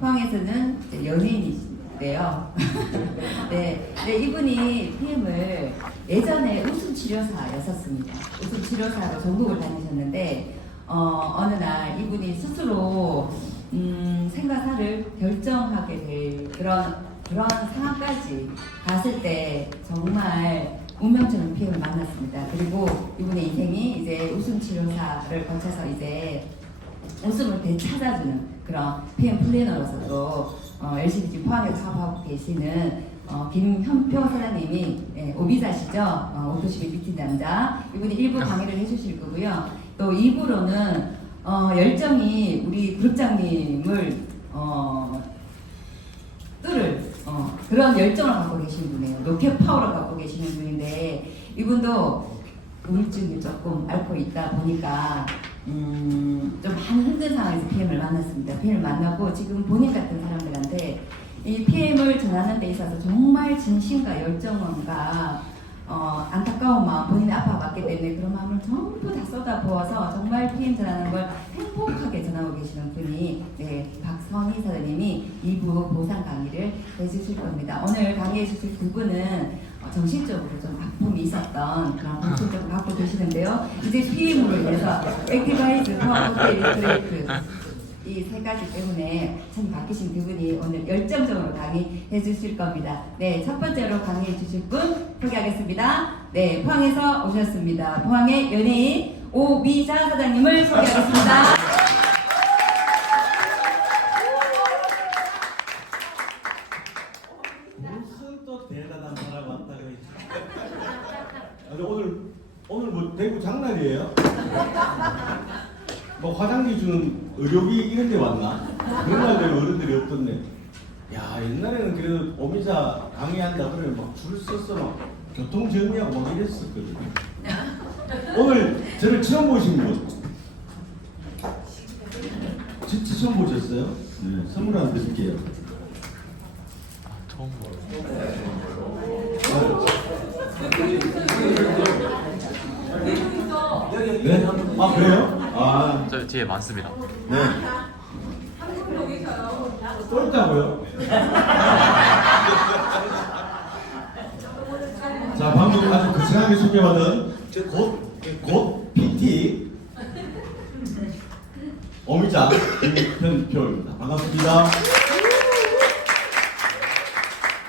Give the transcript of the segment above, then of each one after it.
포항에서는 이제 연예인이신데요. 네, 네, 이분이 PM을 예전에 웃음치료사였었습니다. 웃음치료사로 전국을 다니셨는데 어느 날 이분이 스스로 생과사를 결정하게 될 그런 상황까지 갔을 때 정말 운명처럼 PM을 만났습니다. 그리고 이분의 인생이 이제 웃음치료사를 거쳐서 이제 웃음을 되찾아주는 그런 PM 플래너로서도 열심히 지금 포항에서 사업하고 계시는 김현표 사장님이 오비자시죠. 오토시비 뷰티 남자. 이분이 1부 강의를 해주실 거고요. 또 2부로는 열정이 우리 그룹장님을 뚫을 그런 열정을 갖고 계신 분이에요. 로켓 파워를 갖고 계시는 분인데 이분도 우울증이 조금 앓고 있다 보니까 좀 많이 힘든 상황에서 PM을 만났습니다. PM을 만나고 지금 본인 같은 사람들한테 이 PM을 전하는 데 있어서 정말 진심과 열정과 안타까운 마음, 본인의 아파봤기 때문에 그런 마음을 전부 다 쏟아부어서 정말 PM 전하는 걸 행복하게 전하고 계시는 분이 박선희 사장님이 2부 보상 강의를 해주실 겁니다. 오늘 강의해 주실 두 분은 정신적으로 좀 아픔이 있었던 그런 공통점을 갖고 계시는데요. 이제 PM으로 인해서 액티바이즈, 파워포트, 리트레이트 이 세 가지 때문에 참 바뀌신 두 분이 오늘 열정적으로 강의해 주실 겁니다. 네, 첫 번째로 강의해 주실 분 소개하겠습니다. 네, 포항에서 오셨습니다. 포항의 연예인 오비자 사장님을 소개하겠습니다. 무슨 또 대단한 사람 왔다고 오늘 뭐 대구 장날이에요? 뭐 화장지 주는 의료기 이런 데 왔나? 그런 날 되면 어른들이 없던데. 야, 옛날에는 그래도 오미자 강의한다 그러면 막 줄 서서 막 교통 정리하고 막 이랬었거든요. 오늘 저를 처음 보신 분? 진짜 처음 보셨어요? 네, 선물 하나 드릴게요. 처음 네? 아, 그래요? 아, 저 뒤에 많습니다. 네. 또 있다고요? 자, 방금 아주 거창하게 소개받은 곧 PT 오미자 김현표입니다. 반갑습니다.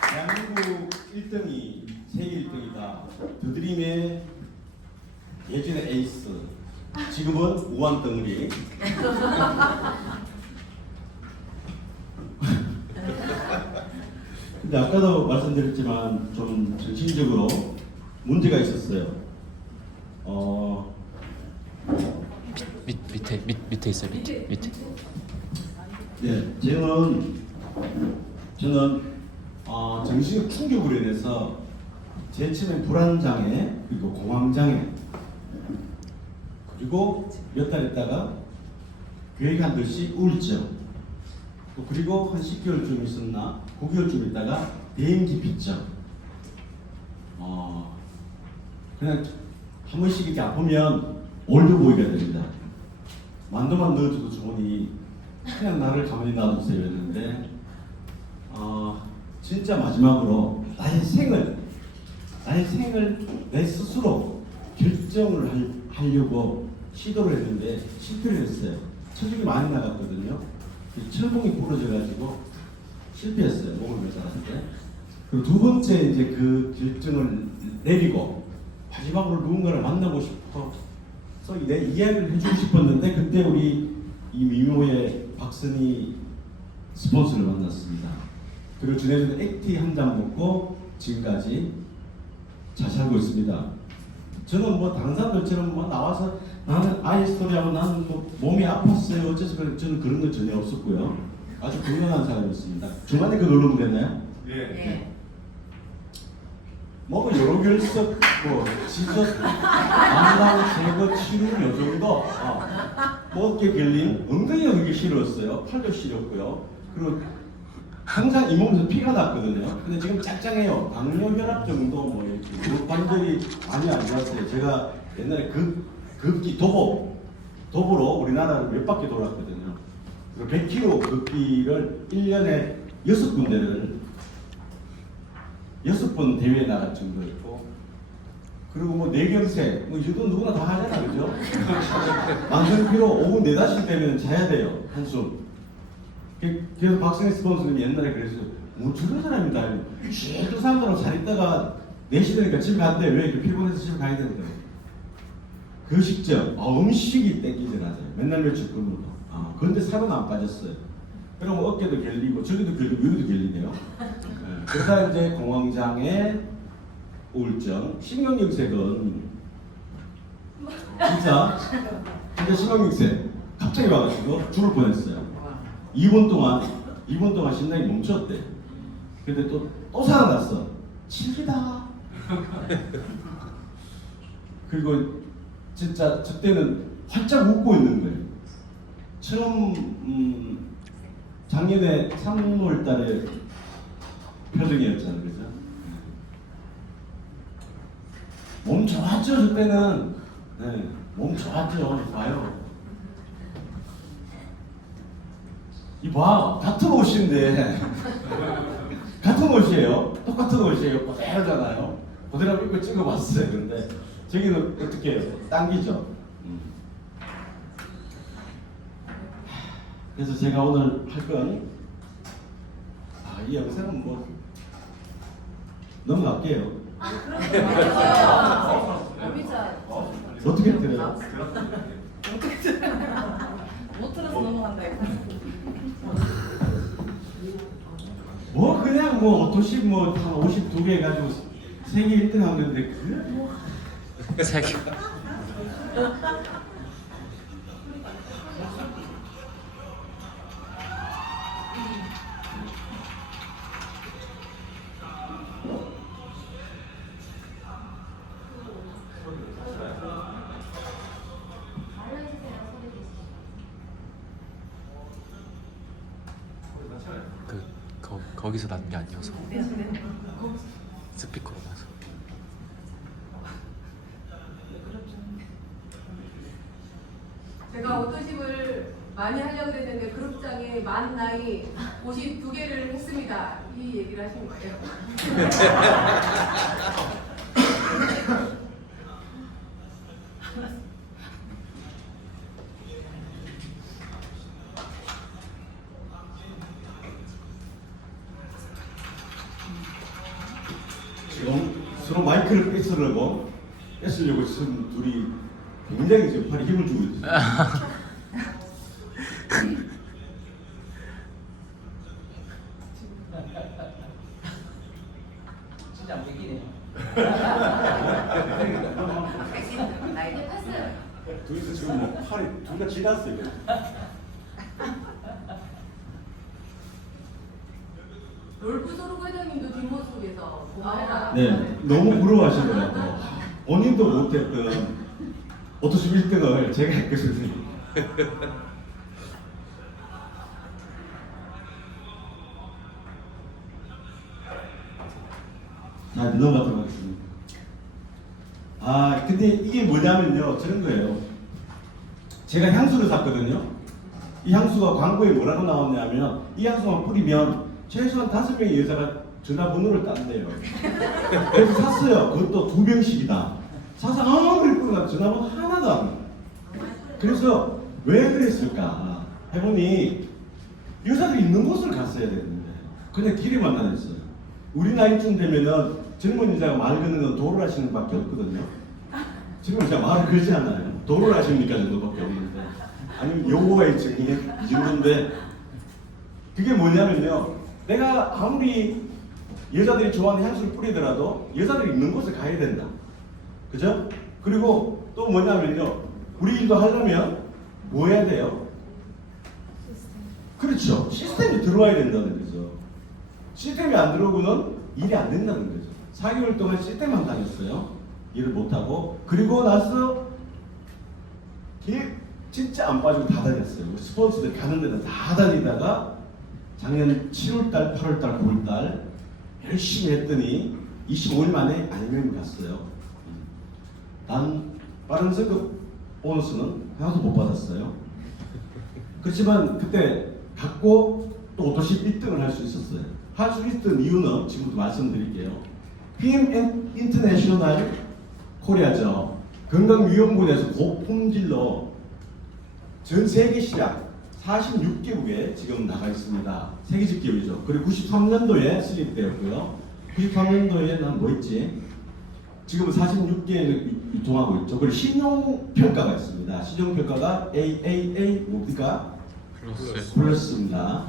대한민국 1등이 세계 1등이다. 더드림의 예전의 에이스, 지금은 우한덩어리. 근데 아까도 말씀드렸지만 좀 정신적으로 문제가 있었어요. 밑에 있어요. 밑에. 예, 저는 정신적 충격으로 인해서 제일 처음에 불안장애, 그리고 공황장애, 그리고 몇 달 있다가 계획한 듯이 우울증, 또 그리고 한 10개월쯤 있었나 9개월쯤 있다가 대인기피증. 그냥 한 번씩 이렇게 아프면 올드보이가 됩니다. 만두만 넣어줘도 좋으니 그냥 나를 가만히 놔두세요 했는데 진짜 마지막으로 나의 생을 내 스스로 결정을 하려고 시도를 했는데 실패를 했어요. 체중이 많이 나갔거든요. 철봉이 부러져가지고 실패했어요. 목을 매달았는데. 그리고 두 번째 이제 그 결정을 내리고 마지막으로 누군가를 만나고 싶어서 내 이야기를 해주고 싶었는데 그때 우리 이 미모의 박선희 스폰서를 만났습니다. 그리고 전해주는 액티 한 잔 먹고 지금까지 잘 살고 있습니다. 저는 뭐 다른 사람들처럼 뭐 나와서 나는 아이 스토리하고 나는 뭐 몸이 아팠어요 어째서 그래, 저는 그런 건 전혀 없었고요. 아주 건강한 사람이었습니다. 중간에 그 누르면 되나요? 네. 뭐 여러 결석, 뭐 지적, 안방 제거 치료 요 정도. 뭐 어깨 결림, 엉덩이가 그렇게 시려웠어요. 팔도 시렸고요. 그리고 항상 이 몸에서 피가 났거든요. 근데 지금 짱짱해요. 당뇨 혈압 정도 뭐 이렇게 무관절이 많이 안 좋았어요. 제가 옛날에 급기 도보로 우리나라를 몇 바퀴 돌았거든요. 그래서 100km 걷기를 1년에 6군데를 6번 대회에 나갈 정도였고, 그리고 뭐 내경색, 뭐 이것도 누구나 다 하잖아, 그죠? 만성피로 오후 4, 5시 되면 자야 돼요, 한숨. 그래서 박승희 스폰서님이 옛날에 그랬어요. 뭐 저런 사람이다. 쉴도 사람들하고 잘 있다가 4시 되니까 집에 간대. 왜 이렇게 피곤해서 집에 가야 되는데. 그 시점, 음식이 땡기질 않아요. 맨날 며칠 굶고. 그런데 살은 안 빠졌어요. 그럼 어깨도 결리고, 저기도 결리고, 여기도 결리네요. 그래서 이제 공황장애, 우울증, 신경경색은 진짜 신경경색 갑자기 와가지고 죽을 뻔했어요. 2분 동안 심장이 멈췄대. 근데 또 살아났어. 칠기다. 그리고 진짜 저때는 활짝 웃고 있는 거예요. 처음 작년에 3월 달에 표정이었잖아요. 그죠? 몸 좋았죠, 저때는. 네, 몸 좋았죠. 봐요. 이봐, 같은 옷인데. 같은 옷이에요. 똑같은 옷이에요. 그대로잖아요. 그대로 입고 찍어봤어요. 근데 저기는 어떻게 해요? 당기죠. 그래서 제가 오늘 할 건, 이 영상은 뭐 넘어갈게요. 어떻게 들어요? 못 들어서 넘어간다 이거. 뭐 그냥 뭐 도시 뭐 한 52개 해가지고 세계 1등 한 건데 그래 뭐. 세 개. 거기서 난 게 아니어서 스피커로 나서. 제가 오토십을 많이 하려고 했는데 그룹장에 만 나이 52개를 했습니다. 이 얘기를 하신 거예요. 지금 서로 마이크를 뺏으려고 지금 둘이 굉장히 지금 팔에 힘을 주고 있어요. 진짜 안 되기네요. 둘이서 지금 뭐 팔이 둘 다 지났어요. 롤프소르고 회장님도 뒷모습에서 고마워라. 네, 너무 부러워하시더라고요. 본인도 못했던 오토십 1등을 제가 했거든요. 자, 넘어가도록 하겠습니다. 근데 이게 뭐냐면요, 저런 거예요. 제가 향수를 샀거든요. 이 향수가 광고에 뭐라고 나왔냐면, 이 향수만 뿌리면 최소한 5명의 여자가 전화번호를 딴대요. 그래서 샀어요. 그것도 2병씩이다. 사서 아무리 뿌리나 전화번호 하나도 안 해요. 그래서 왜 그랬을까 해보니 여자들이 있는 곳을 갔어야 되는데 그냥 길에 만나냈어요. 우리 나이쯤 되면은 젊은 여자가 말 거는 건 도를 하시는 밖에 없거든요. 젊은 여자가 말을 걸지 않아요. 도를 하십니까 정도밖에 없는데, 아니면 요거가 있지 이 정도인데, 그게 뭐냐면요, 내가 아무리 여자들이 좋아하는 향수를 뿌리더라도 여자들이 있는 곳에 가야 된다. 그죠? 그리고 또 뭐냐면요, 우리 일도 하려면 뭐 해야 돼요? 그렇죠. 시스템이 들어와야 된다는 거죠. 시스템이 안 들어오고는 일이 안 된다는 거죠. 4개월 동안 시스템만 다녔어요. 일을 못하고. 그리고 나서 진짜 안 빠지고 다 다녔어요. 스폰서들 가는 데는 다 다니다가 작년 7월달, 8월달, 9월달 열심히 했더니 25일 만에 안양을 갔어요. 단 빠른 승급 보너스는 하나도 못 받았어요. 그렇지만 그때 갖고 또 오토십 1등을 할 수 있었어요. 할 수 있던 이유는 지금부터 말씀드릴게요. PM 인터내셔널 코리아죠. 건강위험군에서 고품질로 전 세계 시장 46개국에 지금 나가 있습니다. 세계적 기업이죠. 그리고 93년도에 설립되었고요. 93년도에 난 뭐 있지? 지금은 46개에 유통하고 있죠. 그리고 신용평가가 있습니다. 신용평가가 AAA 뭡니까? 플러스입니다.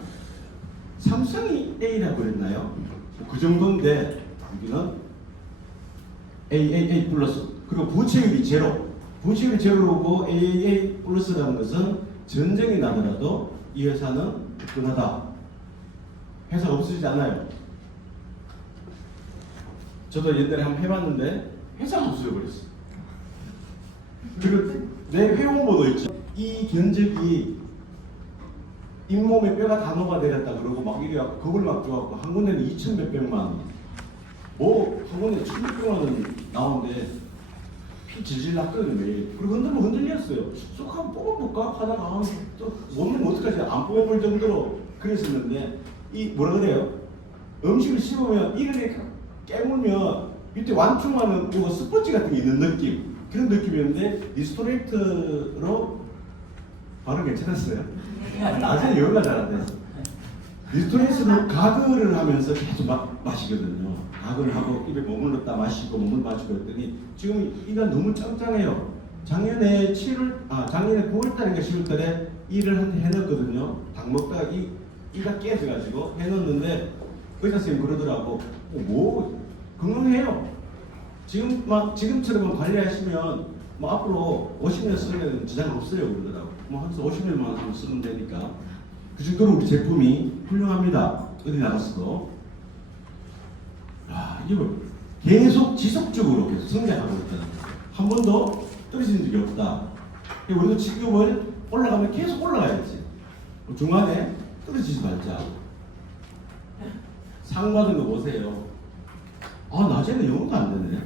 삼성이 A라고 그랬나요? 그 정도인데 여기는 AAA 플러스. 그리고 부채율이 제로. 부채율이 제로고 AAA 플러스라는 것은 전쟁이 나더라도 이 회사는 끈하다. 회사가 없어지지 않아요. 저도 옛날에 한번 해봤는데 회사가 없어져버렸어요. 그리고 내 회원보도 있죠. 이 견적이 잇몸에 뼈가 다 녹아내렸다 그러고 막 이래갖고 그걸 막 줘갖고 한 군데는 2천 몇백만 원, 뭐 한 군데 1,600만 원 나오는데 피 질질 났거든요 매일. 그리고 흔들면 흔들렸어요. 쏙 한번 뽑아볼까 하다가 또못 넣으면 어떡하지, 안 뽑아볼 정도로 그랬었는데 이 뭐라 그래요? 음식을 씹으면 이렇게 깨물면 밑에 완충하는 뭐 스포츠 같은 게 있는 느낌, 그런 느낌이었는데 리스토레이트로 발음 괜찮았어요. 낮에 영어가 잘 안 돼서 리스토레이트로 가글을 하면서 계속 마시거든요. 가글을 하고 입에 몸을 넣다 마시고 몸을 마시고 했더니 지금 이가 너무 짱짱해요. 작년에 9월달인가 10월달에 이를 한테 해놨거든요. 닭 먹다가 이가 깨져가지고 해놨는데 의사 선생님 그러더라고. 뭐 건강해요. 지금처럼 관리하시면 뭐 앞으로 50년 쓰면 지장 없어요 그러더라고. 뭐 한 50년만 하면 쓰면 되니까 그 정도로 우리 제품이 훌륭합니다. 어디 나갔어도. 이거 계속 지속적으로 계속 성장하고 있다는 거예요. 한 번도 떨어지는 적이 없다. 우리도 지금은 올라가면 계속 올라가야지. 중간에 떨어지지 말자. 상 받은 거 보세요. 낮에는 영어가 안 되네.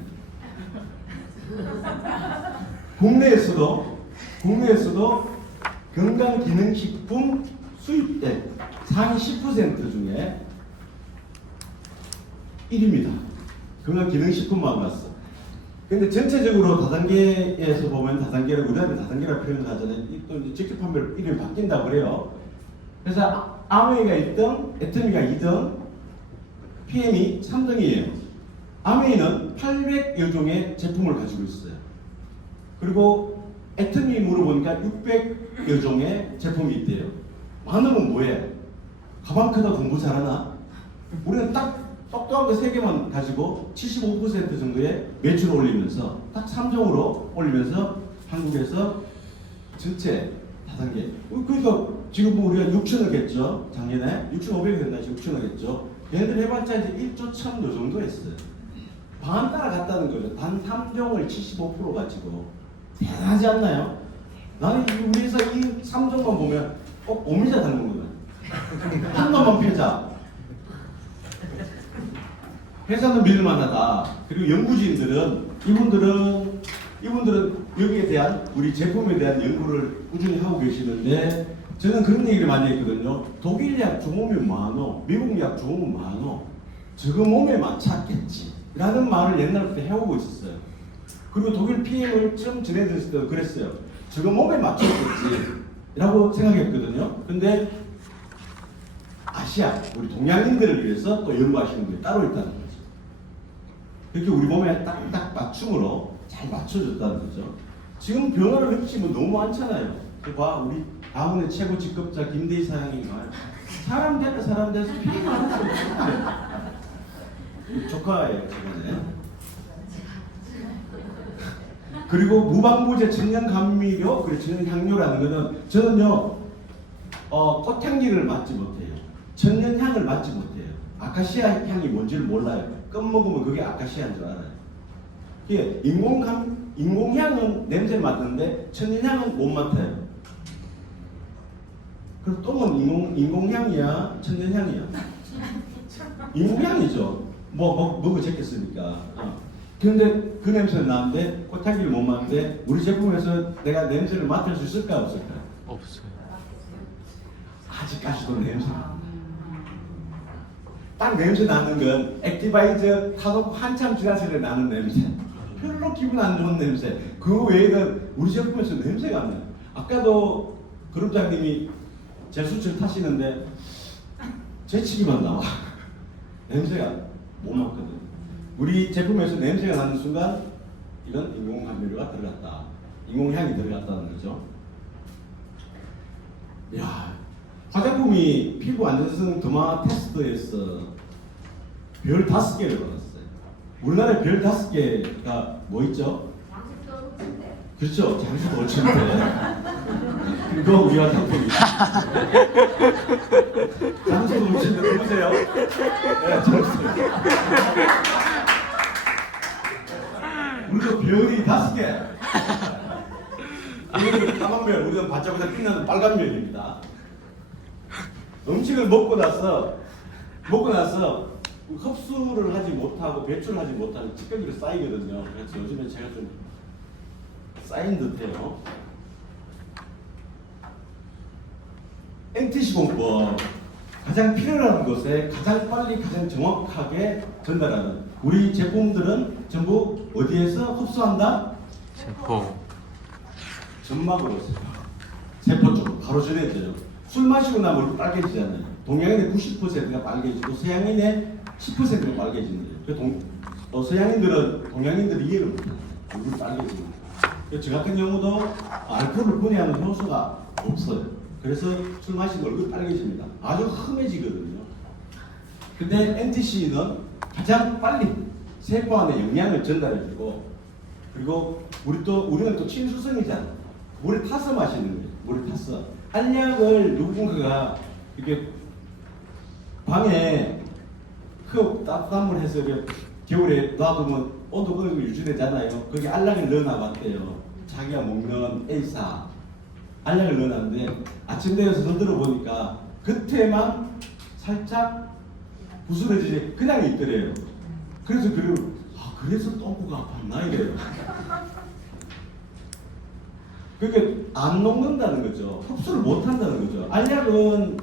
국내에서도 건강기능식품 수입액 상위 10% 중에 1위입니다. 건강기능식품만 봤어. 근데 전체적으로 다단계에서 보면 다단계를 우리한테 다단계라고 표현을 하잖아요. 또 직접 판매로 이름이 바뀐다고 그래요. 그래서 아메이가 1등, 애터미가 2등, PM이 3등이에요. 아메이는 800여 종의 제품을 가지고 있어요. 그리고 애터미 물어보니까 600여 종의 제품이 있대요. 많으면 뭐해? 가방 크다 공부 잘하나? 우리는 딱 똑똑한 거 3개만 가지고 75% 정도의 매출을 올리면서 딱 3종으로 올리면서 한국에서 전체 다단계. 그러니까 지금 우리가 6천억 했죠. 작년에 6,500억 했나 6천억 했죠. 얘네들 해봤자 이제 1조 1,000여 정도 했어요. 반 따라갔다는 거죠. 단 3종을 75% 가지고. 대단하지 않나요? 나는 우리 회사 이 3종만 보면 오미자 닮은 거야. 한 놈만 펴자. 회사는 믿을만하다. 그리고 연구진들은 이분들은 여기에 대한 우리 제품에 대한 연구를 꾸준히 하고 계시는데 저는 그런 얘기를 많이 했거든요. 독일 약 좋으면 많어, 미국 약 좋으면 많어. 저거 몸에 맞췄겠지 라는 말을 옛날부터 해오고 있었어요. 그리고 독일 PM을 처음 전해드렸을 때도 그랬어요. 저거 몸에 맞췄겠지 라고 생각했거든요. 근데 아시아, 우리 동양인들을 위해서 또 연구하시는 분이 따로 있다는 거죠. 그렇게 우리 몸에 딱딱 맞춤으로 잘 맞춰줬다는 거죠. 지금 변화를 느끼시면 너무 많잖아요. 봐, 우리 다음에 최고 직급자 김대희 사장이 말 사람 돼서 피해가 조카예요, 저번에. 그리고 무방부제 천연 감미료, 그리고 천연 향료라는 거는 저는요, 꽃향기를 맡지 못해요. 천연 향을 맡지 못해요. 아카시아 향이 뭔지를 몰라요. 껌 먹으면 그게 아카시아인 줄 알아요. 이게 인공향은 냄새 맡는데 천연향은 못 맡아요. 그래서 똥은 인공향이야, 천연향이야. 인공향이죠. 먹어 제꼈으니까. 근데 그 냄새는 나는데 꽃향기를 못 맡는데 우리 제품에서 내가 냄새를 맡을 수 있을까 없을까? 없어요. 아직까지도 냄새. 딱 냄새 나는 건 액티바이저 타놓고 한참 지났을 때 나는 냄새. 별로 기분 안 좋은 냄새. 그 외에는 우리 제품에서 냄새가 안 나요. 아까도 그룹장님이 제 수치를 타시는데 재치기만 나와. 냄새가 못 맡거든. 우리 제품에서 냄새가 나는 순간 이건 인공감미료가 들어갔다. 인공향이 들어갔다는 거죠. 야, 화장품이 피부 안전성 더마 테스트에서 별 5개를 받았어요. 우리나라에 별 5개가 뭐 있죠? 장식도 흡진대. 그렇죠. 장수 올침대. 그리고 우리 화장품이. 장수 올침대 누구세요? 네, 장수. 우리도 별이 5개. 우리는 까만별, 우리는 반짝반짝 빛나는 빨간 별입니다. 음식을 먹고 나서 흡수를 하지 못하고 배출을 하지 못하면 찌꺼기로 쌓이거든요. 그래서 요즘에 제가 좀 쌓인 듯해요. NTC 공법 가장 필요한 곳에 가장 빨리 가장 정확하게 전달하는 우리 제품들은 전부 어디에서 흡수한다? 세포. 점막으로 세포 쪽으로 바로 전해져요. 술 마시고 나면 얼굴 빨개지잖아요. 동양인의 90%가 빨개지고 서양인의 10%가 빨개지는 거예요. 서양인들은 동양인들이 이해를 못해요. 얼굴 빨개지는 거예요. 저 같은 경우도 알코올을 분해하는 효소가 없어요. 그래서 술 마시면 얼굴 빨개집니다. 아주 흠해지거든요. 근데 NTC는 가장 빨리 세포 안에 영양을 전달해주고, 그리고 우리는 또 친수성이잖아. 물에 타서 마시는 거예요. 물에 타서. 알약을 누군가가 이렇게 방에 그 따뜻한 물 해서 겨울에 놔두면 온도가 유지되잖아요. 거기 알약을 넣어놔봤대요. 자기가 먹는 A사 알약을 넣어놨는데 아침 되어서 흔들어 보니까 겉에만 살짝 부스러지지 그냥 있더래요. 그래서 그래서 똥꼬가 아팠나 이래요. 그러니까 안 녹는다는 거죠. 흡수를 못 한다는 거죠. 알약은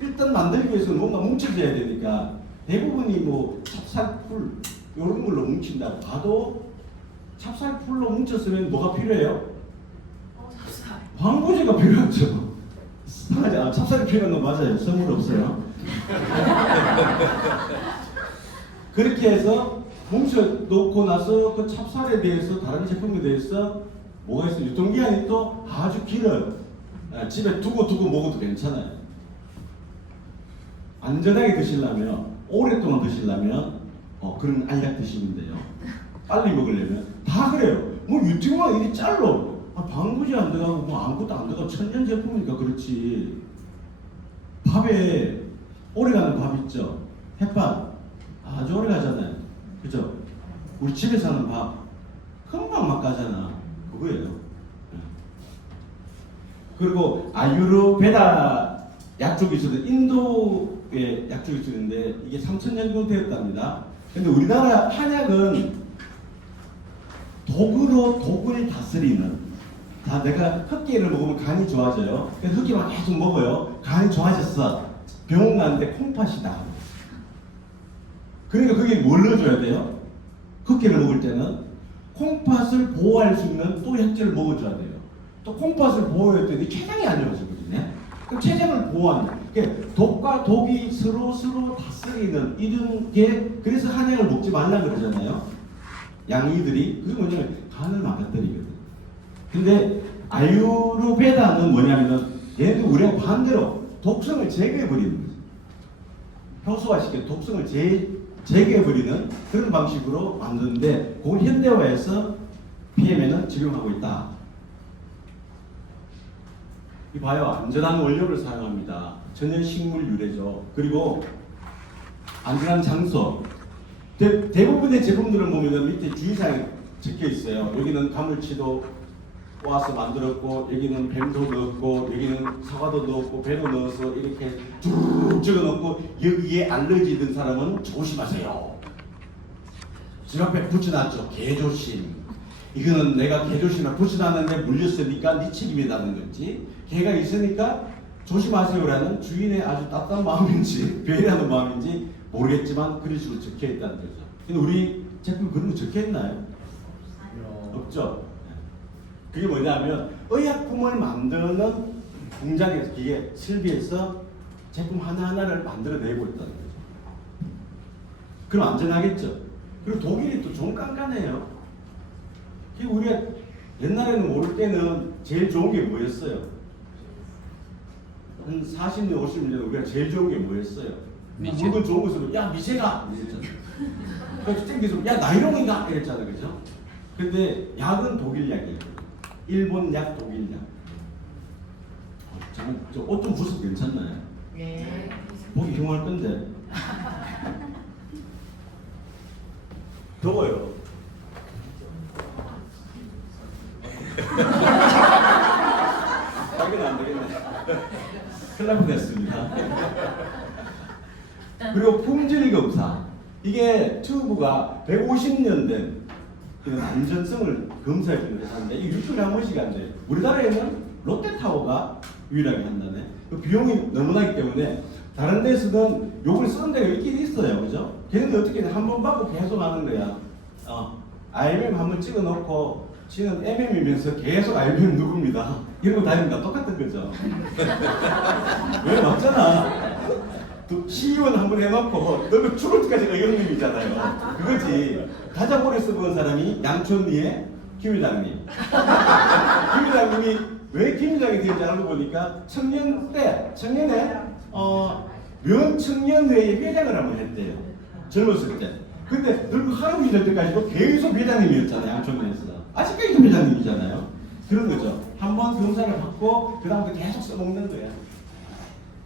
일단 만들기 위해서 뭔가 뭉쳐져야 되니까 대부분이 뭐 찹쌀풀 이런 걸로 뭉친다고 봐도 찹쌀풀로 뭉쳤으면 뭐가 필요해요? 찹쌀. 방부제가 필요하죠. 찹쌀이 필요한 건 맞아요. 선물 없어요. 그렇게 해서 뭉쳐 놓고 나서 그 찹쌀에 대해서 다른 제품에 대해서 뭐가 있어요? 유통기한이 또 아주 길어요. 집에 두고 먹어도 괜찮아요. 안전하게 드시려면, 오랫동안 드시려면 그런 알약 드시면 돼요. 빨리 먹으려면 다 그래요. 뭐 유통기한 이리 짧어. 방부제 안 들어가고 뭐 아무것도 안 들어가고 천년 제품이니까 그렇지. 밥에 오래가는 밥 있죠. 햇밥 아주 오래 가잖아요. 그죠? 우리 집에서 하는 밥 금방 막 가잖아. 그거예요. 그리고 아유르베다 약초기술은 인도의 약초기술인데 이게 3000년 정도 되었답니다. 근데 우리나라 한약은 독을 다스리는, 다 내가 흑기를 먹으면 간이 좋아져요. 그래서 흑기만 계속 먹어요. 간이 좋아졌어. 병원 가는데 콩팥이다. 그러니까 그게 뭘 넣어줘야 돼요? 흑기를 먹을 때는 콩팥을 보호할 수 있는 또 약재를 먹어줘야 돼요. 또 콩팥을 보호했더니 췌장이 안 좋아지거든요. 그럼 췌장을 보호하는, 그러니까 독과 독이 서로 다스리는 이런 게, 그래서 한약을 먹지 말라 그러잖아요. 양이들이. 그게 뭐냐면 간을 망가뜨리거든. 근데 아유르베다는 뭐냐면은 얘도 우리가 반대로 독성을 제거해버리는 거죠. 효소화시켜 독성을 제거해버리는 그런 방식으로 만드는데 그걸 현대화해서 PM에는 적용하고 있다. 이봐요. 안전한 원료를 사용합니다. 천연 식물 유래죠. 그리고 안전한 장소. 대부분의 제품들을 보면 밑에 주의사항이 적혀 있어요. 여기는 가물치도 와서 만들었고, 여기는 뱀도 넣었고, 여기는 사과도 넣었고, 배도 넣어서 이렇게 쭉 적어 놓고, 여기에 알러지 있는 사람은 조심하세요. 집 앞에 붙여놨죠. 개조심. 이거는 내가 개조심을 붙여놨는데 물렸으니까 네 책임이라는 거지. 개가 있으니까 조심하세요라는 주인의 아주 따뜻한 마음인지 배려하는 마음인지 모르겠지만 그런 식으로 적혀 있다는 거죠. 근데 우리 제품 그런 거 적혀 있나요? 없죠. 그게 뭐냐면 의약품을 만드는 공장에서 기계 설비에서 제품 하나하나를 만들어내고 있다는 거죠. 그럼 안전하겠죠. 그리고 독일이 또 좀 깐깐해요. 우리가 옛날에는 모를 때는 제일 좋은 게 뭐였어요? 한 40년, 50년 전에 우리가 제일 좋은 게 뭐였어요? 미제. 물건 좋은 것으로 야 미제가 이랬잖아. 그래서 땡기서 야 나이롱이가 이랬잖아, 그죠? 근데 약은 독일 약이에요. 일본 약, 독일 약. 잠깐 저옷 좀 부숴도 괜찮나요? 네. 보기 흉할 건데. 더워요. 자기는 안 되겠네. 큰일 날 뻔했습니다. 그리고 품질 검사. 이게 튜브가 150년 된 이런 안전성을 검사해주는 회사인데 이게 일주일에 한 번씩 안 돼요. 우리나라에는 롯데타워가 유일하게 한다네. 그 비용이 너무 나기 때문에 다른 데서는 요걸 쓰는 데가 있긴 있어요, 그죠? 걔는 어떻게 한 번 받고 계속 하는 거야. IMM 한번 찍어놓고 지는 MM이면서 계속 IMM 누굽니다. 이런 거 다니는 거 똑같은 거죠. 왜 맞잖아. 시의원 한번 해놓고 너는 죽을 때까지 의원님이잖아요. 그거지. 가장 오래 써본 사람이 양촌리의 김 회장님. 김 회장님이 왜 김 회장이 되는지 알고 보니까 청년회 명청년회의 회장을 한번 했대요. 젊었을 때. 근데 늙고 할아버지 될 때까지도 계속 회장님이었잖아요. 양촌리에서. 아직까지 김 회장님이잖아요. 그런 거죠. 한번 검사를 받고 그 다음부터 계속 써먹는 거야.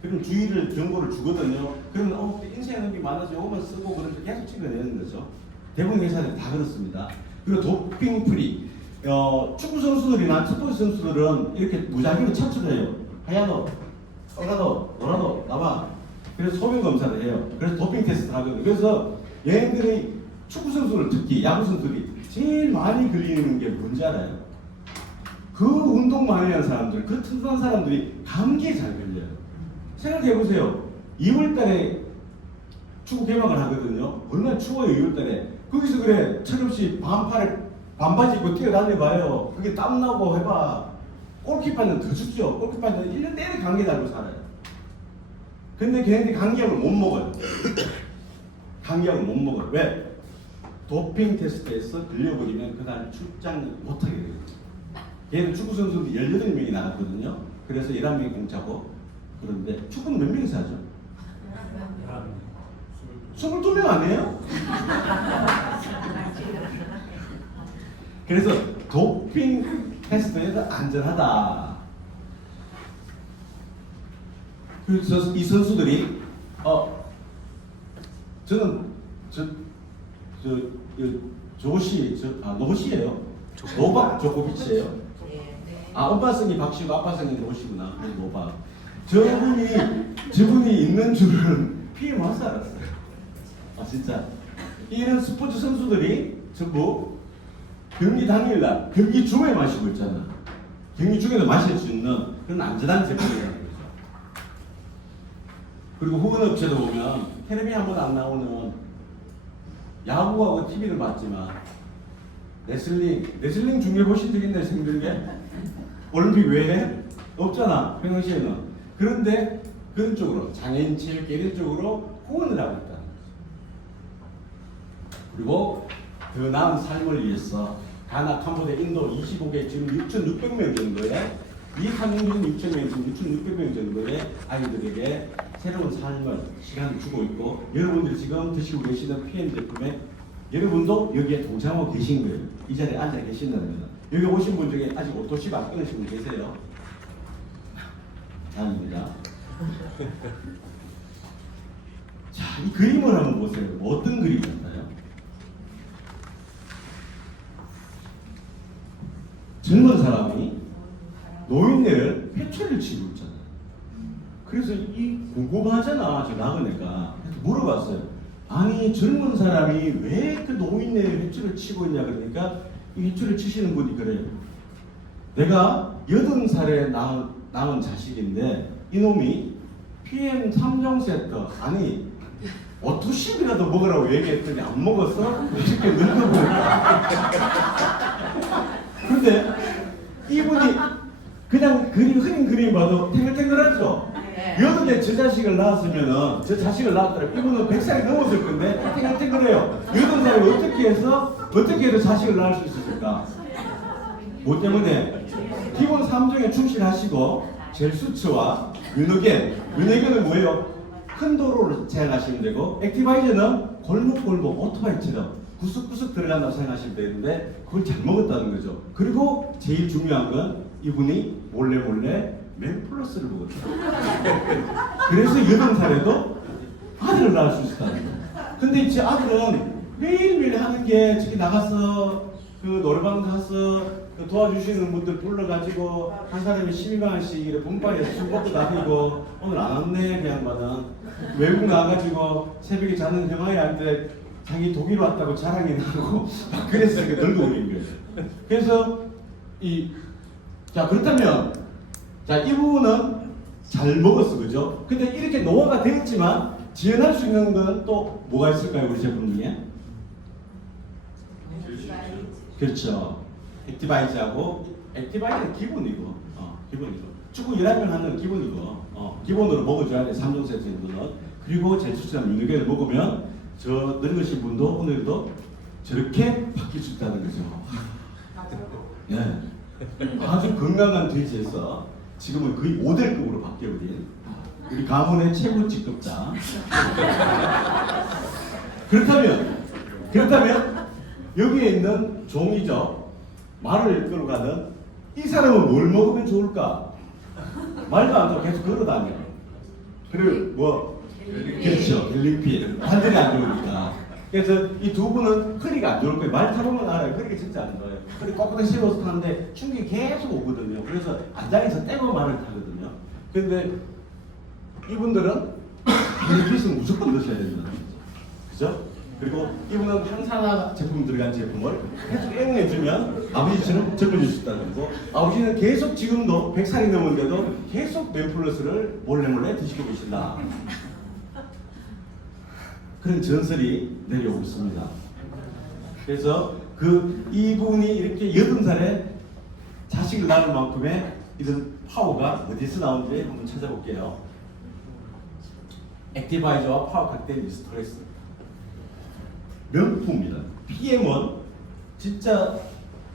그럼 주의를 정보를 주거든요. 그러면 인쇄하는 게 많아서 요것만 쓰고 그러면서 계속 찍어내는 거죠. 대부분 회사들이 다 그렇습니다. 그리고 도핑 프리. 축구 선수들이나 스포츠 선수들은 이렇게 무작위로 차출을 해요. 하야노, 어라노, 노라노, 나와. 그래서 소변 검사를 해요. 그래서 도핑 테스트를 하거든요. 그래서 얘네들이 축구 선수들 특히 야구 선수들이 제일 많이 걸리는 게 뭔지 알아요? 그 운동 많이 하는 사람들, 그 튼튼한 사람들이 감기에 잘 걸려요. 생각해보세요. 2월달에 축구 개막을 하거든요. 얼마나 추워요, 2월달에. 거기서 그래, 철없이 반바지 입고 뛰어다녀봐요. 그게 땀나고 해봐. 골키퍼는 더 춥죠. 골키퍼는 1년 내내 감기 달고 살아요. 근데 걔네들이 감기약을 못 먹어요. 감기약을 못 먹어요. 왜? 도핑 테스트에서 걸려버리면 그날 출장 못하게 돼요. 걔는 축구 선수들 18명이 나갔거든요. 그래서 11명이 공짜고. 그런데 축구는 몇 명이서 하죠? 22명 아니에요? 그래서 도핑 테스트에서 안전하다. 그래서 이 선수들이 저는 노시예요. 노박 조코비치예요. 오빠성이 박씨고 아빠성이 노시구나. 노박. 저분이 있는 줄은 피해 와서 알았어요. 진짜 이런 스포츠 선수들이 전부 경기 당일날, 경기 중에 마시고 있잖아. 경기 중에도 마실 수 있는 그런 안전한 제품이라는 거죠. 그리고 후원 업체도 보면 텔레비 한 번 안 나오는 야구하고 TV를 봤지만 레슬링 중계 보신 적 있나요, 생들게? 올림픽 외에 없잖아, 평상시에는. 그런데 그런 쪽으로 장애인 체육 이런 쪽으로 후원을 하고 있다는 거죠. 그리고 더 나은 삶을 위해서 가나, 캄보디아, 인도 25개 지금 6,600명 정도의 이 한국인 6,000명 지금 6,600명 정도의 아이들에게 새로운 삶을 시간을 주고 있고 여러분들이 지금 드시고 계시는 PM 제품에 여러분도 여기에 동참하고 계신 거예요. 이 자리에 앉아 계신다는 거는. 여기 오신 분 중에 아직 오토십 안 끊으신 분 계세요? 아닙니다. 자, 이 그림을 한번 보세요. 어떤 그림 같나요? 젊은 사람이 노인네를 회초리를 치고 있잖아요. 그래서 이 궁금하잖아, 저 나그네가. 물어봤어요. 아니, 젊은 사람이 왜 그 노인네를 회초리를 치고 있냐 그러니까 이 회초리를 치시는 분이 그래요. 내가 80살에 낳은 자식인데 이놈이 PM 3종 세트 아니 어투십이라도 먹으라고 얘기했더니 안 먹었어? 어떻게 늙어보니까. 근데 이분이 그냥 흐린 그림 봐도 탱글탱글하죠? 네. 여든에 저 자식을 낳았으면은 저 자식을 낳았더라 이분은 100살이 넘었을 건데 탱글탱글해요. 80살이 어떻게 해서 자식을 낳을 수 있었을까? 뭐 때문에 기본 3종에 충실하시고 젤수츠와 윤회견은 뭐예요? 큰 도로를 생각하시면 되고 액티바이저는 골목골목 오토바이처럼 구석구석 들어간다고 생각하시면 되는데 그걸 잘 먹었다는 거죠. 그리고 제일 중요한 건 이분이 몰래 맨플러스를 먹었다. 그래서 80살에도 아들을 낳을 수 있었다는 거예요. 근데 이제 아들은 매일매일 하는 게 저기 나가서 그 노래방 가서 그 도와주시는 분들 불러가지고 한 사람이 12만 원씩 이렇게 분파에 술 먹고 다니고 오늘 안 왔네 그 양반은 외국 나가가지고 새벽에 자는 형아이한테 자기 독일 왔다고 자랑이나 하고 막 그래서 이렇게 늙어버린 거예요. 그래서 자 그렇다면 자 이 부분은 잘 먹었어 그죠? 근데 이렇게 노화가 되었지만 지원할 수 있는 건 또 뭐가 있을까요 우리 제품 중에? 그렇죠. 액티바이즈하고 액티바이즈는 기본이고 축구 11명 하는 기본이고 기본으로 먹어줘야 돼 3종 세트인 분은. 그리고 젤수치랑 윤회견을 먹으면 저 늙으신 분도 오늘도 저렇게 바뀔 수 있다는 거죠. 네. 아주 건강한 돼지에서 지금은 거의 모델급으로 바뀌어버린 우리 가문의 최고 직급자. 그렇다면 여기에 있는 종이죠. 말을 이끌고 가는 이 사람은 뭘 먹으면 좋을까? 말도 안 하고 계속 걸어다녀. 그리고 뭐 그렇죠. 갤링핀 완전히 안 좋으니까. 그래서 이 두 분은 허리가 안 좋을 거예요. 말 타보면 알아요. 허리가 진짜 안 좋아요. 허리 꼿꼿하게 씹어서 타는데 충격이 계속 오거든요. 그래서 안장에서 떼고 말을 타거든요. 근데 이분들은 갤링핀은 무조건 넣으셔야 된다는 거죠. 그죠? 그리고 이분은 항산화 제품 들어간 제품을 계속 애용해주면 아버지처럼 젊어질 수 있다는 거고 아버지는 계속 지금도 100살이 넘었는데도 계속 맨플러스를 몰래 드시고 계신다. 그런 전설이 내려오고 있습니다. 그래서 이분이 이렇게 80살에 자식을 낳을 만큼의 이런 파워가 어디서 나오는지 한번 찾아볼게요. 액티바이저와 파워 칵테일 스트레스 명품입니다. PM은 진짜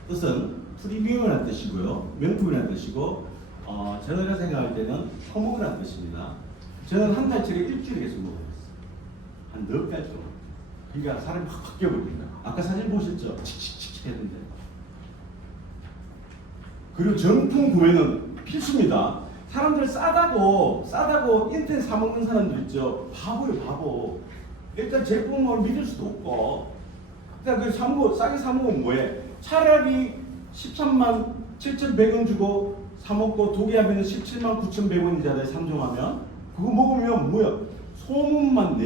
뜻은 프리미엄이라는 뜻이고요. 명품이라는 뜻이고 저희가 생각할 때는 허목이라는 뜻입니다. 저는 한 달치를 일주일에 계속 먹어요. 한 4달 정도. 그러니까 사람이 확 바뀌어버립니다. 아까 사진 보셨죠? 칙칙칙 했는데. 그리고 정품 구매는 필수입니다. 사람들 싸다고 인터넷 사먹는 사람들 있죠. 바보예요 바보. 일단 제품을 믿을 수도 없고 일단 그 싸게 사먹으면 뭐해? 차라리 13만 7,100원 주고 사먹고 두 개 하면 17만 9,100원이잖아요. 3종하면 그거 먹으면 뭐야? 소문만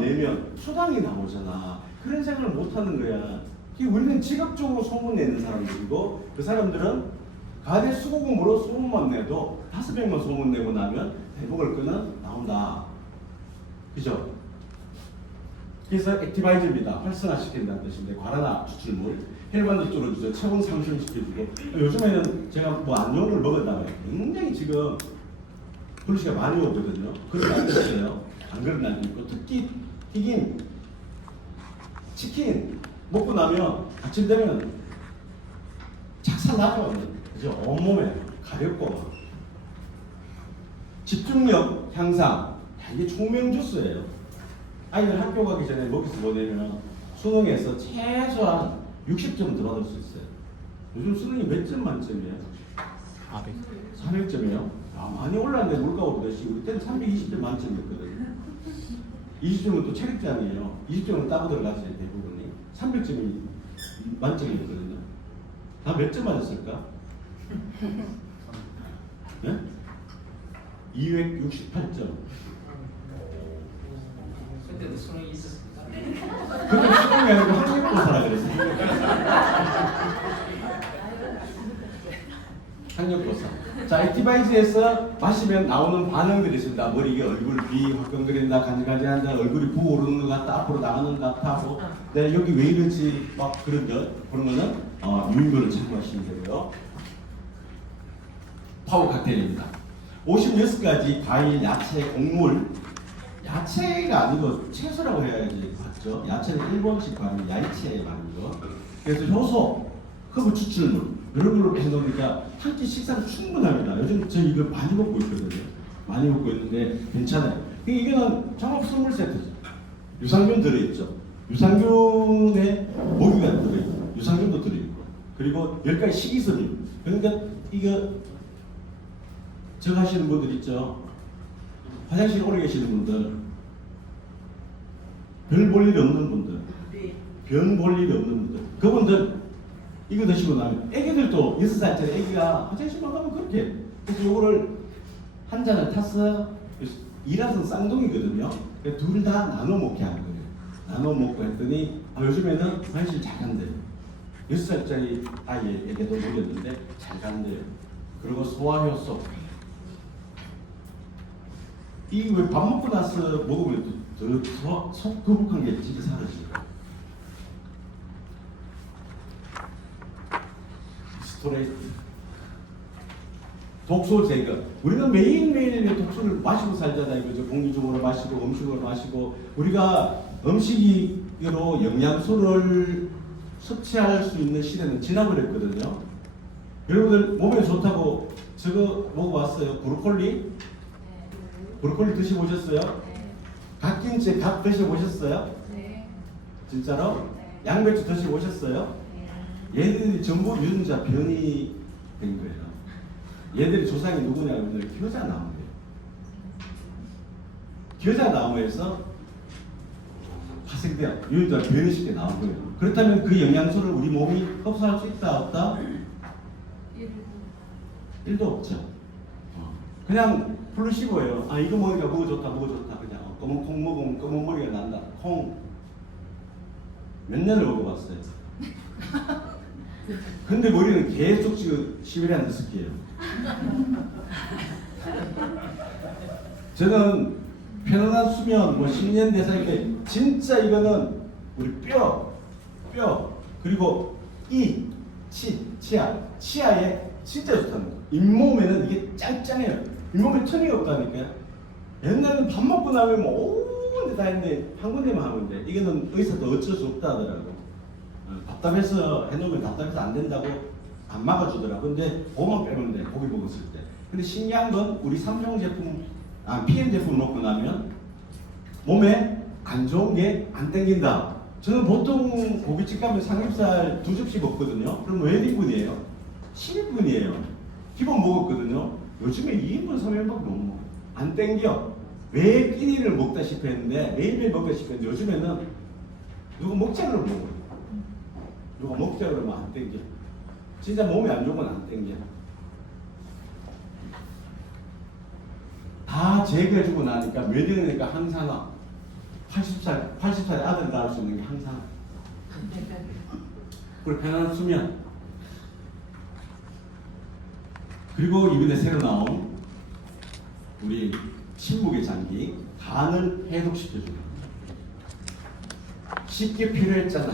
내면 수당이 나오잖아. 그런 생각을 못하는 거야. 우리는 지각적으로 소문 내는 사람들이고 그 사람들은 가대 수고금으로 소문만 내도 500만 소문 내고 나면 해먹을 거는 나온다. 그죠? 그래서 액티바이저입니다. 활성화시킨다는 뜻인데 과라나 추출물, 혈관도 뚫어주죠. 체온 상승시켜주고 요즘에는 제가 뭐 안용을 먹었다면 굉장히 지금 불씨가 많이 오거든요. 그런 날도 있어요. 안 그런 날도 있고 특히 튀김, 치킨 먹고 나면 아침 되면 착살나죠. 그죠? 온몸에 가렵고 집중력 향상. 이게 총명 주스예요. 아이들 학교 가기 전에 먹이서 보내면 수능에서 최소한 60점 들어갈 수 있어요. 요즘 수능이 몇 점 만점이에요? 400점이요? 많이 올랐는데 물가보다 우리 때는 320점 만점이었거든요. 20점은 또 체력장이에요. 20점은 따고 들어갔어요 대부분이. 300점이 만점이었거든요. 다 몇 점 맞았을까? 네? 268점. 그때도 수능이 있었습니다. 그때 수능이 아니고 학력고사라 그랬어요. 학력고사. 자, 자, 액티바이즈에서 마시면 나오는 반응들이 있습니다. 머리, 얼굴, 비 화끈거린다, 간질간질한다, 얼굴이 부어오르는 것 같다, 앞으로 나가는 것 같아 하고, 네, 여기 왜 이러지? 막 그런 거는 유인물을 참고하시면 되고요. 파워 칵테일입니다. 56가지 과일, 야채, 곡물, 야채가 아니고 채소라고 해야지 맞죠? 야채는 일본식 발음, 야이채 말이죠. 그래서 효소, 허브 추출물 이런 걸로 해놓으니까 한 끼 식사는 충분합니다. 요즘 저 이거 많이 먹고 있거든요. 많이 먹고 있는데 괜찮아요. 이거는 종합 선물 세트죠. 유산균 들어있죠. 유산균에 모기가 들어있고 유산균도 들어있고 그리고 10가지 식이섬유. 그러니까 이거 저거 하시는 분들 있죠. 화장실 오래 계시는 분들, 별 볼 일 없는 분들, 병 볼 일 없는 분들, 그분들 이거 드시고 나면 애기들도 6살짜리 애기가 화장실만 가면 그렇게 그래서 이거를 한 잔을 타서 일화성 쌍둥이거든요. 둘 다 나눠 먹게 하는 거예요. 나눠 먹고 했더니 요즘에는 화장실 잘 간대요. 6살짜리 아이에게도 먹였는데 잘 간대요. 그리고 소화효소 이 왜 밥 먹고 나서 먹으면 속 거북한 게 진짜 사라져요. 스트레스, 독소 제거. 우리는 매일매일 독소를 마시고 살잖아요. 그죠? 공기적으로 마시고 음식으로 마시고 우리가 음식으로 영양소를 섭취할 수 있는 시대는 지나버렸거든요. 여러분들 몸에 좋다고 저거 먹어봤어요? 브로콜리? 브로콜리 드셔보셨어요? 갓김치 갓 드셔보셨어요? 네. 진짜로? 양배추 드셔보셨어요? 얘들이 전부 유전자 변이 된 거예요. 얘들이 조상이 누구냐면 겨자나무예요. 겨자나무에서 파생되어 유전자 변이시켜 나온 거예요. 그렇다면 그 영양소를 우리 몸이 흡수할 수 있다 없다? 1도 없죠. 그냥 플루시보예요. 아 이거 먹으니까 뭐가 좋다 뭐가 좋다 그냥 검은 콩 먹으면 검은 머리가 난다. 콩 몇 년을 먹어봤어요. 근데 머리는 계속 지금 시베리안 허스키예요. 저는 편안한 수면 뭐 10년 대사인데 진짜 이거는 우리 뼈 그리고 치아에 진짜 좋다는 거예요. 잇몸에는 이게 짱짱해요. 잇몸에 틈이 없다니까요. 옛날에는 밥 먹고 나면 뭐 온데 다 했는데 한 군데만 하면 돼. 이거는 의사도 어쩔 수 없다 하더라고. 답답해서 해놓으면 답답해서 안 된다고 안 막아주더라고. 근데 그거만 빼면 돼. 고기 먹었을 때. 근데 신기한 건 우리 3종 제품, PM 제품 먹고 나면 몸에 안 좋은 게 안 땡긴다. 저는 보통 고깃집 가면 삼겹살 2접시 먹거든요. 그럼 왜 1인분이에요? 10인분이에요. 기본 먹었거든요. 요즘에 2인분, 3인분밖에 못 먹어. 안 땡겨. 왜 끼니를 먹다시피 했는데 매일매일 먹다시피 했는데 요즘에는 누가 먹자 그러면 먹어요. 누가 먹자 그러면 안 땡겨. 진짜 몸이 안 좋으면 안 땡겨. 다 제거해주고 나니까 몇 년이니까 항산화. 80살에 아들 낳을 수 있는 게 항산화. 그리고 편안한 수면. 그리고 이번에 새로 나온 우리 침묵의 장기 간을 해독시켜주는 쉽게 필요했잖아.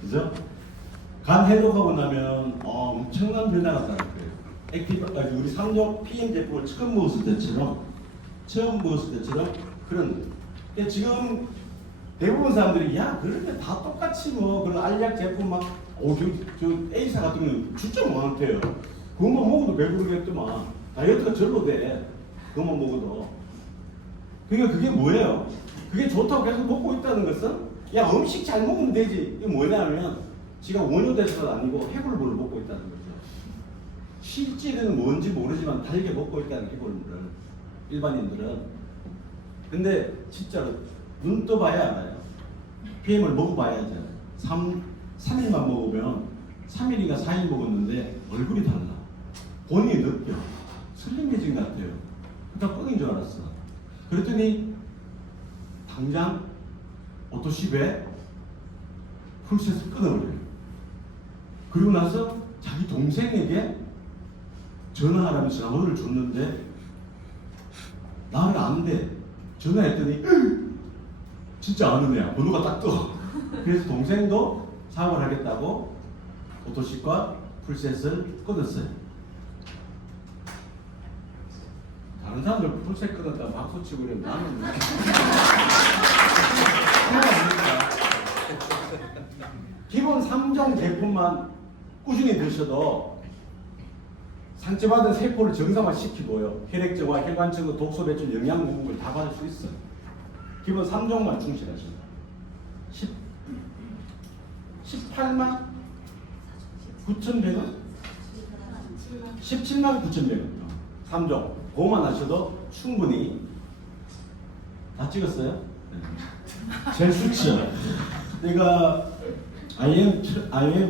그죠? 간 해독하고 나면 엄청난 변화가 나올 거예요. 우리 3종 PM 제품을 처음 먹었을 때처럼 그런 거예요. 근데 지금 대부분 사람들이 야 그런데 다 똑같이 뭐 그런 알약 제품 막 저 A사 같은 경우는 진짜 많대요. 그것만 먹어도 배부르겠더만 다이어트가 절로 돼. 그것만 먹어도. 그러니까 그게 뭐예요? 그게 좋다고 계속 먹고 있다는 것은 야 음식 잘 먹으면 되지. 이게 뭐냐면 지가 원효대사가 아니고 해골물을 먹고 있다는 거죠. 실제는 뭔지 모르지만 달게 먹고 있다는 해골물을 일반인들은. 근데 진짜로 눈 떠봐야 알아요. PM을 먹어봐야 알잖아요. 3일만 먹으면 3일인가 4일 먹었는데 얼굴이 달라. 본인이 느껴. 슬림해진 것 같아요. 그러니까 뻥인 줄 알았어. 그랬더니 당장 오토십에 풀셋을 끊어버려요. 그리고 나서 자기 동생에게 전화하라면 전화번호를 줬는데 나는 안 돼. 전화했더니 진짜 안 오네. 번호가 딱 떠. 그래서 동생도 사업을 하겠다고 오토십과 풀셋을 끊었어요. 다른 사람들 풀셋 끊었다 박수 치고 그래. 나는 기본 3종 제품만 꾸준히 드셔도 상처받은 세포를 정상화시키고요. 혈액정화, 혈관증후, 독소 배출, 영양 공급을 다 받을 수 있어요. 기본 3종만 충실하시면 18만 9,100원? 17만 9,100원. 3종. 그거만 하셔도 충분히 다 찍었어요? 네. 제일 수치요. 내가 IM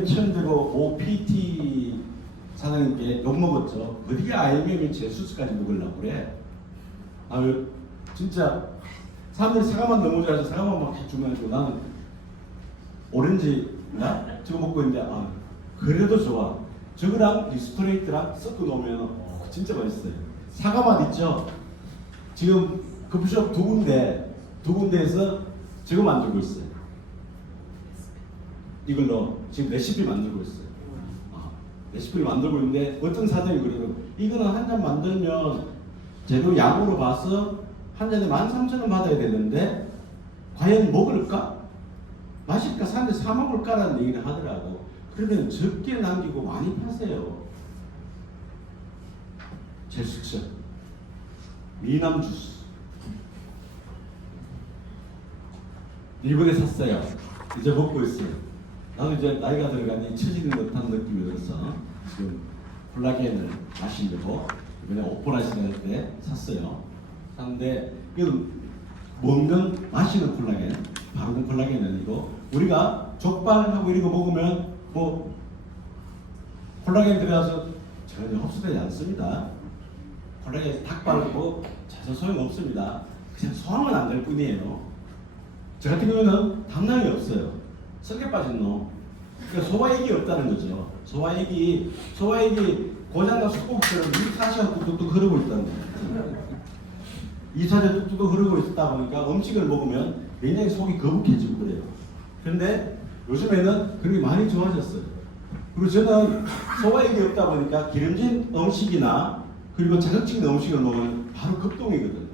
1100 OPT 사장님께 욕먹었죠. 어디가 IMM이 제수스까지 먹으려고 그래. 진짜 사람들이 사과만 너무 좋아해서 사과만 막 주면서 나는 오렌지나 저거 먹고 있는데 그래도 좋아. 저거랑 리스토레이트랑 섞어 놓으면 진짜 맛있어요. 사과맛 있죠. 지금 커피숍 두 군데에서 저거 만들고 있어요. 이걸로 지금 레시피 만들고 있어요. 레시피를 만들고 있는데 어떤 사장이 그러더라고요. 이거는 한 잔 만들면 재료 양으로 봐서 한 잔에 13,000원 받아야 되는데 과연 먹을까? 마실까? 사람들이 사 먹을까라는 얘기를 하더라고. 그러면 적게 남기고 많이 파세요. 제수처 미남 주스 일본에 샀어요. 이제 먹고 있어요. 나도 이제 나이가 들어가니 처지는 듯한 느낌이 들어서 지금 콜라겐을 마시려고 이번에 오픈하시는 때 샀어요. 샀는데 이건 먹는 마시는 콜라겐, 바르는 콜라겐이 아니고 우리가 족발하고 이런 거 먹으면 뭐 콜라겐 들어가서 전혀 흡수되지 않습니다. 콜라겐 닭발고 자서 소용 없습니다. 그냥 소화만 안 될 뿐이에요. 저 같은 경우는 담낭이 없어요. 썩게 빠진 놈. 그러니까 소화액이 없다는 거죠. 소화액이 고장난 수국처럼 24시간 뚝뚝뚝 흐르고 있다는 거예요. 24시간 뚝뚝뚝 흐르고 있다 보니까 음식을 먹으면 굉장히 속이 거북해지고 그래요. 그런데 요즘에는 그런 게 많이 좋아졌어요. 그리고 저는 소화액이 없다 보니까 기름진 음식이나 그리고 자극적인 음식을 먹으면 바로 급동이거든요.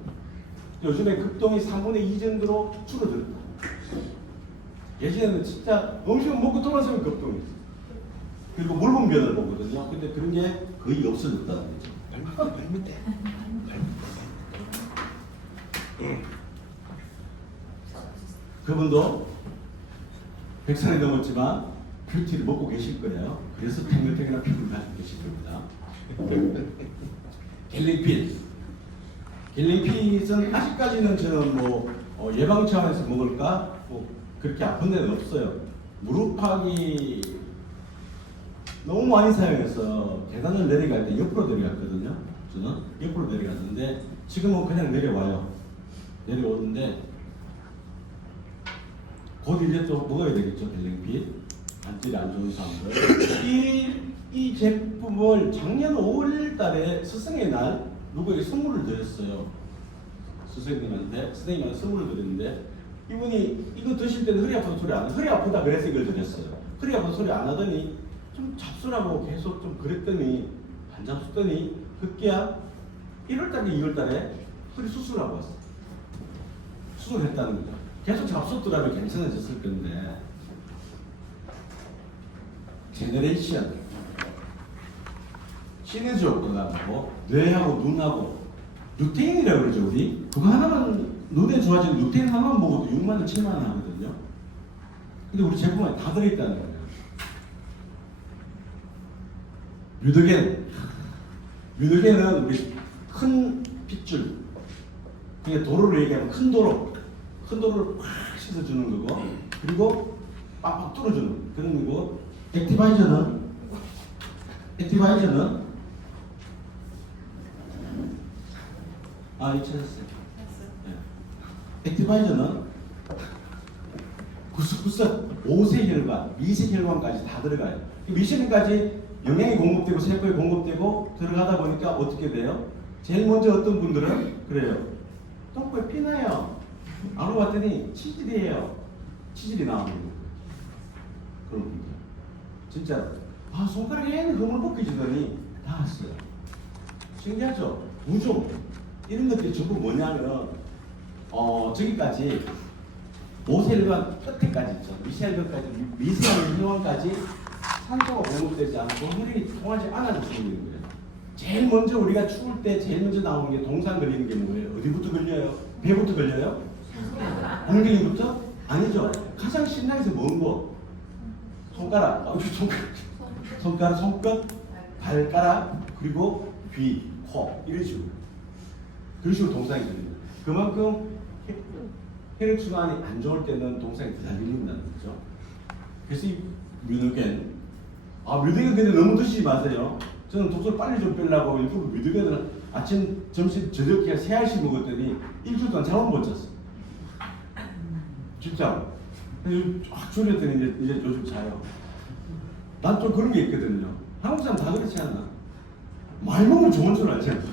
요즘에 급동이 3분의 2 정도로 줄어들었다. 예전에는 진짜 음식을 먹고 돌아서면 급동이 있어요. 그리고 물분변을 보거든요. 근데 그런 게 거의 없어졌다는 거죠. 그분도 100살이 넘었지만 뷰티를 먹고 계실 거예요. 그래서 탱글탱글한 피부를 가지고 계실 겁니다. 갤링핏은 아직까지는 저는 뭐 예방 차원에서 먹을까 뭐 그렇게 아픈 데는 없어요. 무릎팍이 너무 많이 사용해서 계단을 내려갈 때 옆으로 내려갔거든요. 저는 옆으로 내려갔는데 지금은 그냥 내려와요. 내려오는데 곧 이제 또 먹어야 되겠죠. 갤링핏 안질이 안 좋은 사람들. 이 제품을 작년 5월 달에 스승의 날 누구에게 선물을 드렸어요. 선생님한테 선물을 드렸는데 이분이 이거 드실 때는 허리 아프다 소리 안 허리 아프다 그래서 이걸 드렸어요. 허리 아프다 소리 안 하더니 좀 잡수라고 계속 좀 그랬더니 안 잡수더니 급기야 1월달에 2월달에 허리 수술하고 왔어요. 수술했다는 거죠. 계속 잡수더라면 괜찮아졌을 건데 제너레이션 시너지 효과가 나고 뇌하고 눈하고 루테인이라고 그러죠. 우리 그거 하나만 눈에 좋아지는 루테인 하나만 먹어도 6만 원, 7만 원 하거든요. 근데 우리 제품에 다 들어있다는 거예요. 뮤드겐은 우리 큰 핏줄, 그게 도로를 얘기하면 큰 도로를 팍 씻어주는 거고, 그리고 빡빡 뚫어주는 그런 거고, 액티바이저는 이거 찾았어요. 네. 액티바이저는 구석구석 5세 혈관, 미세 혈관까지 다 들어가요. 미세혈관까지 영양이 공급되고 세포에 공급되고 들어가다 보니까 어떻게 돼요? 제일 먼저 어떤 분들은 그래요. 똥꼬에 피나요. 알아봤더니 치질이에요. 치질이 나오는 거예요. 그런 분들. 진짜 손가락에 흐물 벗겨지더니 다 왔어요. 신기하죠? 우종 이런 것들이 전부 뭐냐면 저기까지 모세혈관 끝에까지 있죠. 미세혈관까지 미세혈관까지 산소가 공급되지 않고 혈액이 통하지 않아서 생기는 거예요. 제일 먼저 우리가 추울 때 제일 먼저 나오는 게 동상 걸리는 게 뭐예요? 어디부터 걸려요? 배부터 걸려요? 엉덩이부터? 아니죠. 가장 신나게서 먼 거. 손가락, 손가락, 손끝, 발가락, 그리고 귀, 코 이런 식으로. 그런 식으로 동상이 걸립니다. 그만큼 혈액순환이 안 좋을 때는 동상이 더 잘 걸린다는 거죠. 그래서 이 뮤드겐, 뮤드겐 근데 너무 드시지 마세요. 저는 독소를 빨리 좀 빼려고 일부러 뮤드겐을 아침, 점심, 저녁에 3알씩 먹었더니 일주일 동안 잠을 못 잤어. 진짜. 확 졸렸더니 이제 요즘 자요. 난 좀 그런 게 있거든요. 한국 사람 다 그렇지 않나? 많이 먹으면 좋은 줄 알지 않나?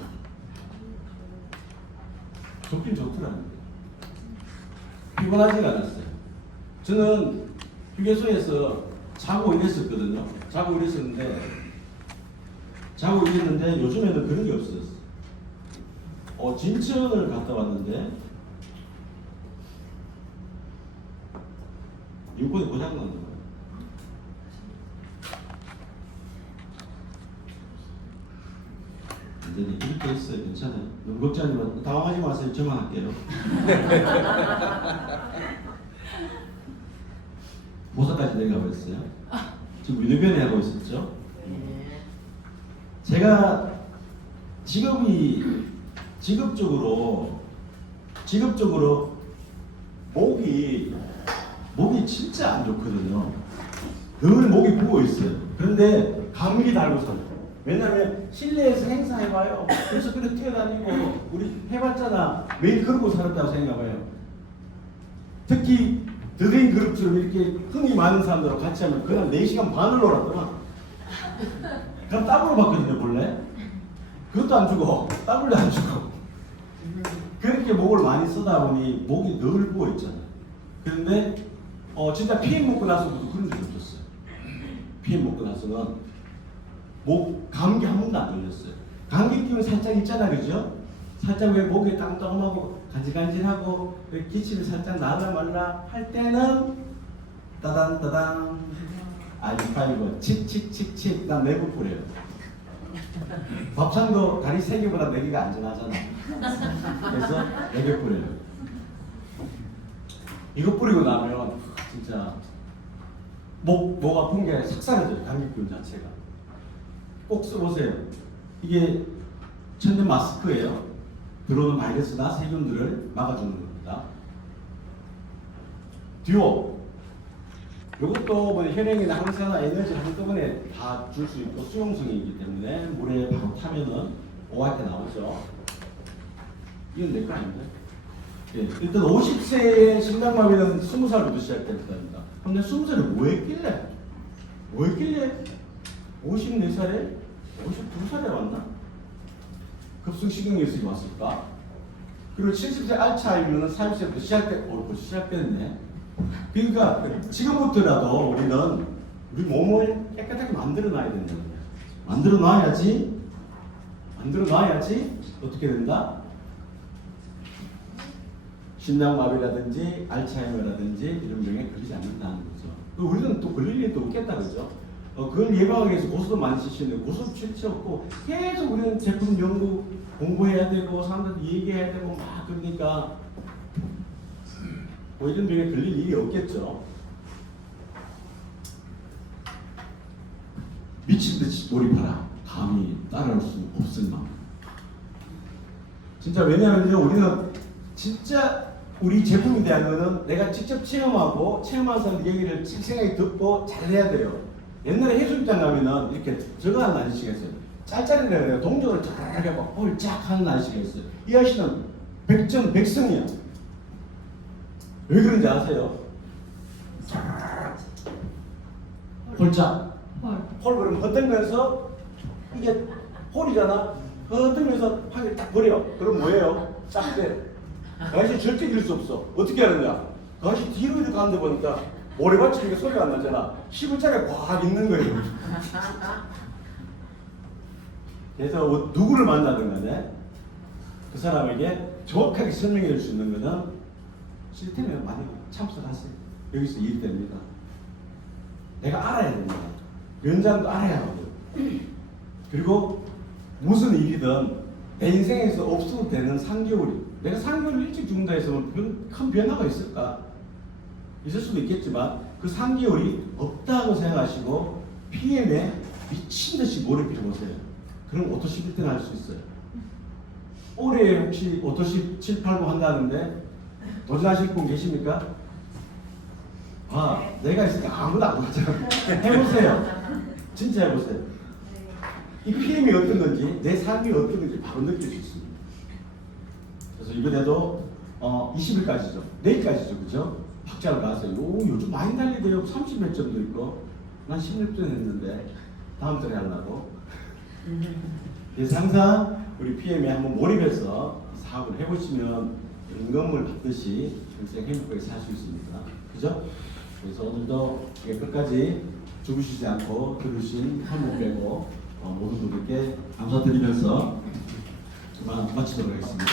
좋긴 좋더라고요. 피곤하지가 않았어요. 저는 휴게소에서 자고 일했었거든요. 자고 일했는데 요즘에는 그런 게 없어졌어. 진천을 갔다 왔는데 인권이 고장난 거예요. 완전히 이렇게 했어요. 괜찮아요. 너무 걱정하지 마. 당황하지 마세요. 저만 할게요. 보사까지 내려가 버렸어요. 지금 유대변에 하고 있었죠. 제가 직업적으로 목이 진짜 안 좋거든요. 늘 목이 부어 있어요. 그런데 감기 달고 살아요. 왜냐하면 실내에서 행사해봐요. 그래서 그래 뛰어다니고 우리 해봤잖아. 매일 그러고 살았다고 생각해봐요. 특히 드레인 그룹처럼 이렇게 흥이 많은 사람들하고 같이 하면 그냥 4시간 반을 놀았더만. 그럼 더블로 받거든요 본래. 그것도 안 주고 더블도 안 주고. 그렇게 목을 많이 쓰다 보니 목이 늘 부어 있잖아요. 그런데 진짜 PM 먹고 나서부터 그런 적이 없었어요. PM 먹고 나서는 감기 한 번도 안 걸렸어요. 감기 기운 살짝 있잖아, 그죠? 살짝 왜 목이 땅땅하고 간질간질하고 기침이 살짝 나나 말라 할 때는 따단 아이파이브 칙칙칙칙 난 내부 뿌려요. 밥상도 다리 3개보다 4개가 안전하잖아. 그래서 4개 뿌려요. 이거 뿌리고 나면 진짜 목 아픈 게 삭사라져요. 감기균 자체가. 꼭 써보세요. 이게 천연 마스크예요. 들어오는 바이러스나 세균들을 막아주는 겁니다. 듀오. 이것도 뭐 혈액이나 항산화 에너지 한꺼번에 다 줄 수 있고 수용성이 있기 때문에 물에 바로 타면은 오할 때 나오죠. 이건 내 거 아닌데? 예, 일단 50세의 심장마비는 20살부터 시작됐답니다. 근데 20살에 뭐 했길래? 54살에? 52살에 왔나? 급성식용이었으니 왔을까? 그리고 70세 알츠하이머는 40세부터 벌써 시작됐네. 그러니까 지금부터라도 우리는 우리 몸을 깨끗하게 만들어 놔야 된다는 거야. 만들어 놔야지 어떻게 된다? 심장마비라든지 알츠하이머라든지 이런 병에 걸리지 않는다는 거죠. 우리는 또 걸릴 일이 또 없겠다, 그죠? 그걸 예방하기 위해서 고수도 많이 쓰시는데 고수 필요 없고 계속 우리는 제품 연구 공부해야 되고 사람들한테 얘기해야 되고 막 그러니까 뭐 이런 병에 걸릴 일이 없겠죠. 미친듯이 몰입하라. 감히 따라올 수 없을 만큼. 진짜 왜냐하면요 우리는 진짜 우리 제품에 대한 거는 내가 직접 체험하고 체험한 사람들 얘기를 생생하게 듣고 잘해야 돼요. 옛날에 해수욕장 가면은 이렇게 저거 하는 아저씨가 있어요. 짤짤이라 그래요. 동작을 쫙 해봐 볼쫙 하는 아저씨가 있어요. 이 아저씨는 백성이야. 왜 그런지 아세요? 볼짝 홀 그러면 헛들면서 이게 홀이잖아. 헛들면서 판을 딱 버려. 그럼 뭐예요? 딱 돼. 가시 절대 이길 수 없어. 어떻게 하느냐? 가시 뒤로 이렇게 가는데 보니까 모래밭 치니까 소리가 안 나잖아. 10원짜리 꽉 있는 거예요. 그래서 누구를 만나든 간에 그 사람에게 정확하게 설명해 줄 수 있는 거는 시스템에 많이 참석하세요. 여기서 일이 됩니다. 내가 알아야 됩니다. 연장도 알아야 하거든. 그리고 무슨 일이든 내 인생에서 없어도 되는 3개월이, 내가 3개월 일찍 죽는다 해서 큰 변화가 있을까? 있을 수도 있겠지만 그 3개월이 없다고 생각하시고 PM에 미친 듯이 몰입해 보세요. 그럼 오토 11등 할 수 있어요. 올해 혹시 오토 7, 8, 9 한다는데 도전하실 분 계십니까? 아, 내가 있으니까 아무도 안 하잖아. 해보세요. 진짜 해보세요. 이 PM이 어떤 건지, 내 삶이 어떤 건지 바로 느낄 수 있습니다. 그래서 이번에도 20일까지죠. 내일까지죠. 그죠? 박자를 나왔어요. 오, 요즘 많이 달리대요. 30몇 점도 있고. 난 16점 했는데 다음 달에 하려고. 그래서 항상 우리 PM에 한번 몰입해서 사업을 해보시면 임금을 받듯이 평생 행복하게 살 수 있습니다. 그죠? 그래서 오늘도 끝까지 주무시지 않고 들으신 한 못 빼고 모든 분들께 감사드리면서 그만 마치도록 하겠습니다.